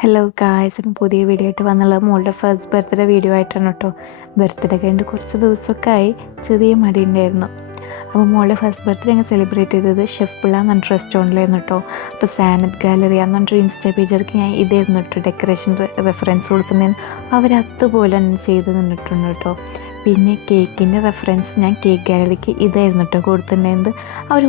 Hello guys, പുതിയ video ആയിട്ട് വന്നുള്ള മോളുടെ ഫസ്റ്റ് ബർത്ത്ഡേ വീഡിയോ ആയിട്ടാണ് കേട്ടോ. ബർത്ത്ഡേ കഴിഞ്ഞ് കുറച്ച് ദിവസമൊക്കെ ആയി, ചെറിയ മടി ഉണ്ടായിരുന്നു. അപ്പോൾ മോളുടെ ഫസ്റ്റ് ബർത്ത്ഡേ ഞങ്ങൾ സെലിബ്രേറ്റ് ചെയ്തത് ഷെഫ് പിള്ള എന്ന് പറഞ്ഞിട്ട് റെസ്റ്റോറൻറ്റിലായിരുന്നു കേട്ടോ. അപ്പോൾ സാനത്ത് ഗാലറി എന്ന് പറഞ്ഞിട്ട് ഇൻസ്റ്റാ പേജർക്ക് ഞാൻ ഇതായിരുന്നു കേട്ടോ ഡെക്കറേഷൻ റെഫറൻസ് കൊടുക്കുന്നതിന് അവർ അതുപോലെ തന്നെ ചെയ്ത് നിന്നിട്ടുണ്ട് കേട്ടോ. പിന്നെ കേക്കിൻ്റെ റെഫറൻസ് ഞാൻ കേക്ക് ഗാലറിക്ക് ഇതായിരുന്നു കേട്ടോ കൊടുത്തിട്ടുണ്ടായിരുന്നത്. അവർ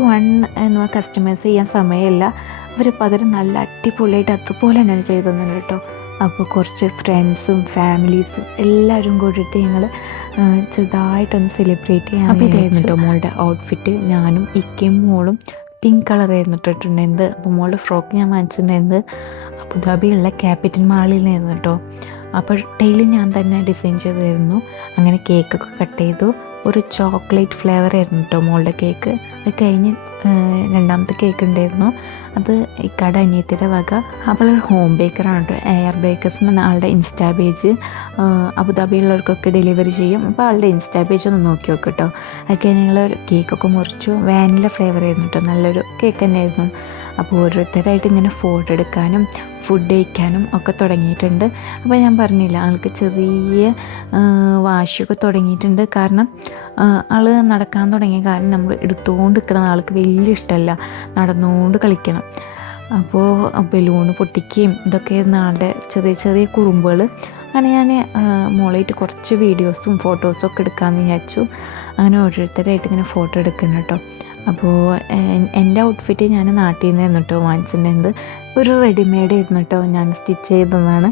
എന്ന കസ്റ്റമൈസ് ചെയ്യാൻ സമയമില്ല, അവർ പകരം നല്ല അടിപൊളിയായിട്ട് അതുപോലെ തന്നെ ചെയ്തു തന്നെ കേട്ടോ. അപ്പോൾ കുറച്ച് ഫ്രണ്ട്സും ഫാമിലീസും എല്ലാവരും കൂടിയിട്ട് ഞങ്ങൾ ചെറുതായിട്ടൊന്ന് സെലിബ്രേറ്റ് ചെയ്യാൻ. അപ്പോൾ ഇതായിരുന്നു കേട്ടോ മോളുടെ ഔട്ട്ഫിറ്റ്. ഞാനും ഇക്കയും മോളും പിങ്ക് കളറായിരുന്നു ഇട്ടിട്ടുണ്ടായിരുന്നത്. അപ്പോൾ മോളുടെ ഫ്രോക്ക് ഞാൻ വാങ്ങിച്ചിട്ടുണ്ടായിരുന്നത് അബുദാബിയുള്ള ക്യാപിറ്റൽ മാളിൽ നിന്നായിരുന്നു കേട്ടോ. അപ്പോൾ ഡെയിലി ഞാൻ തന്നെ ഡിസൈൻ ചെയ്തായിരുന്നു. അങ്ങനെ കേക്കൊക്കെ കട്ട് ചെയ്തു. ഒരു ചോക്ലേറ്റ് ഫ്ലേവർ ആയിരുന്നു കേട്ടോ മോളുടെ കേക്ക്. അത് കഴിഞ്ഞ് രണ്ടാമത്തെ കേക്ക് ഉണ്ടായിരുന്നു, അത് ഇക്കാടെ അനിയത്തിയുടെ വക. അവൾ ഹോം ബേക്കറാണ് കേട്ടോ. എയർ ബേക്കേഴ്സ് എന്ന് പറഞ്ഞാൽ ആളുടെ ഇൻസ്റ്റാ പേജ് അബുദാബിയിലുള്ളവർക്കൊക്കെ ഡെലിവറി ചെയ്യും. അപ്പോൾ ആളുടെ ഇൻസ്റ്റാ പേജ് ഒന്ന് നോക്കി നോക്കും കേട്ടോ. അതൊക്കെ ഞങ്ങൾ കേക്കൊക്കെ മുറിച്ചു. വാനില ഫ്ലേവർ ആയിരുന്നു കേട്ടോ, നല്ലൊരു കേക്ക് തന്നെയായിരുന്നു. അപ്പോൾ ഓരോരുത്തരായിട്ട് ഇങ്ങനെ ഫോട്ടോ എടുക്കാനും ഫുഡ് കഴിക്കാനും ഒക്കെ തുടങ്ങിയിട്ടുണ്ട്. അപ്പോൾ ഞാൻ പറഞ്ഞില്ല, ആൾക്ക് ചെറിയ വാശിയൊക്കെ തുടങ്ങിയിട്ടുണ്ട്. കാരണം ആൾ നടക്കാൻ തുടങ്ങിയ കാരണം നമ്മൾ എടുത്തുകൊണ്ട് നിൽക്കണം ആൾക്ക് വലിയ ഇഷ്ടമല്ല, നടന്നുകൊണ്ട് കളിക്കണം. അപ്പോൾ ബലൂണ് പൊട്ടിക്കുകയും ഇതൊക്കെയായിരുന്നു ആളുടെ ചെറിയ ചെറിയ കുറുമ്പുകൾ. അങ്ങനെ ഞാൻ മോളായിട്ട് കുറച്ച് വീഡിയോസും ഫോട്ടോസും ഒക്കെ എടുക്കാമെന്ന് വിചാരിച്ചു. അങ്ങനെ ഓരോരുത്തരായിട്ട് ഇങ്ങനെ ഫോട്ടോ എടുക്കണം കേട്ടോ. അപ്പോൾ എൻ്റെ ഔട്ട്ഫിറ്റ് ഞാൻ നാട്ടിൽ നിന്നായിരുന്നു കേട്ടോ വാങ്ങിച്ചിട്ടുണ്ടായിരുന്നത്. ഒരു റെഡിമെയ്ഡ് ആയിരുന്നു കേട്ടോ, ഞാൻ സ്റ്റിച്ച് ചെയ്തതാണ്.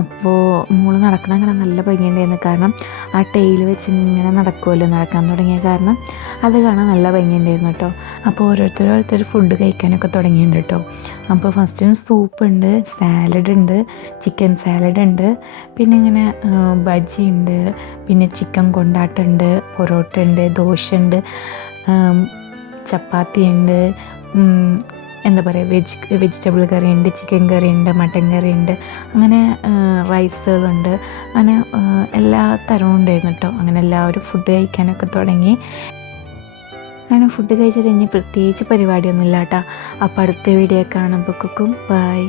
അപ്പോൾ മോള് നടക്കണം അങ്ങനെ നല്ല ഭംഗിയുണ്ടായിരുന്നു. കാരണം ആ ടെയിൽ വെച്ച് ഇങ്ങനെ നടക്കുമല്ലോ, നടക്കാൻ തുടങ്ങിയ കാരണം അത് കാണാൻ നല്ല ഭംഗിയുണ്ടായിരുന്നു കേട്ടോ. അപ്പോൾ ഓരോരുത്തർ ഫുഡ് കഴിക്കാനൊക്കെ തുടങ്ങിയിട്ടുണ്ട് കേട്ടോ. അപ്പോൾ ഫസ്റ്റിന് സൂപ്പുണ്ട്, സാലഡ് ഉണ്ട്, ചിക്കൻ സാലഡ് ഉണ്ട്, പിന്നെ ഇങ്ങനെ ബജി ഉണ്ട്, പിന്നെ ചിക്കൻ കൊണ്ടാട്ടുണ്ട്, പൊറോട്ട ഉണ്ട്, ദോശ ഉണ്ട്, ചപ്പാത്തി ഉണ്ട്, എന്താ പറയുക വെജിറ്റബിൾ കറി ഉണ്ട്, ചിക്കൻ കറി ഉണ്ട്, മട്ടൻ കറി ഉണ്ട്, അങ്ങനെ റൈസുകളുണ്ട്, അങ്ങനെ എല്ലാ തരവും ഉണ്ടായിരുന്നു കേട്ടോ. അങ്ങനെ എല്ലാവരും ഫുഡ് കഴിക്കാനൊക്കെ തുടങ്ങി. അങ്ങനെ ഫുഡ് കഴിച്ചിട്ട് ഇനി പ്രത്യേകിച്ച് പരിപാടിയൊന്നുമില്ല കേട്ടോ. അപ്പോൾ അടുത്ത വീഡിയോ കാണുമ്പോഴേക്കും ബൈ.